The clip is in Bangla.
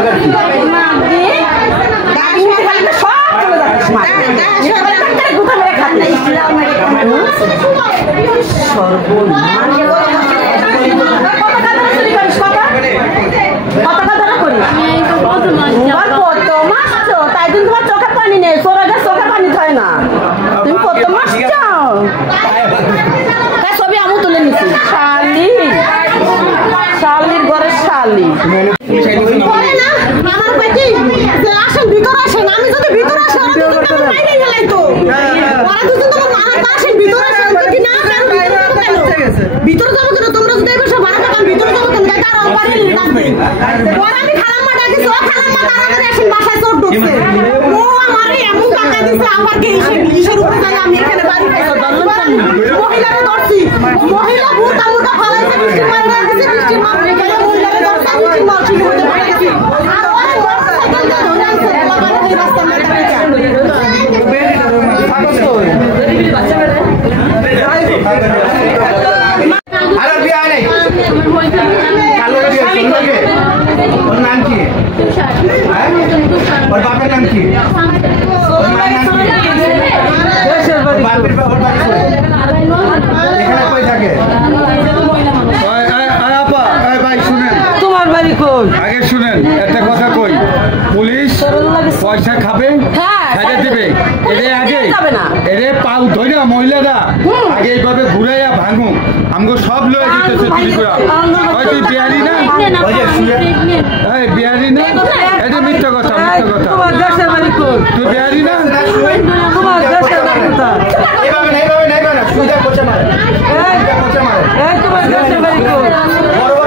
দরকার কি তাই দিন তোমার চোখে পানি নেই তোরা চোখে পানি হয় না তুমি কত মাস চাও ছবি আমি তুলে নিচ্ছি শালি শালির ঘরে শালি আমার বেটি আসেন ভিতরে আসেন আমি যদি ভিতরে আসি ভিতরে যাবো কেন তোমরা যদি এবার সব ভাড়া থাকান ভিতরে যাবো কেন গাড়ি আরো পারে লাগবে পরে আমি খালাম্মা ডাকিছি ও খালাম্মা তাড়াতাড়ি আসেন বাসায় চোর ঢুকছে ও আমারে এমন টাকা দিছে আমার কে ইসের উপরে যাই আমি এখানে বাড়ি পাইছি মহিলারে ধরছি মহিলা ভূত আমুটা ফালাইছে বৃষ্টি মারে না দিছে বৃষ্টি মারে গেলে মহিলারে ধরছি বৃষ্টি মার শুরু করতে পারছি আর ওই মোটরসাইকেল দিয়ে ধরে আনছে লাগানো এই রাস্তা মধ্যে और बाप का नाम की তোমার বাড়ি কই আগে শুনেন একটা কথা কই পুলিশ পয়সা খাবে খাইতে দিবে এরে পাউ ধরে মহিলারা আগে এইভাবে ঘুরাইয়া ভাঙু আমগো সব লয়ে যেতেছে চুরি করা ওই তুই বিহারি না এই বিহারি না এটা মিথ্যা কথা তোমার দেশের বাড়ি কই তুই বিহারি না তোমার দেশের বাড়ি কোথায় এইভাবে নাই সুবিধা করছে মারে এই তোমার দেশের বাড়ি কই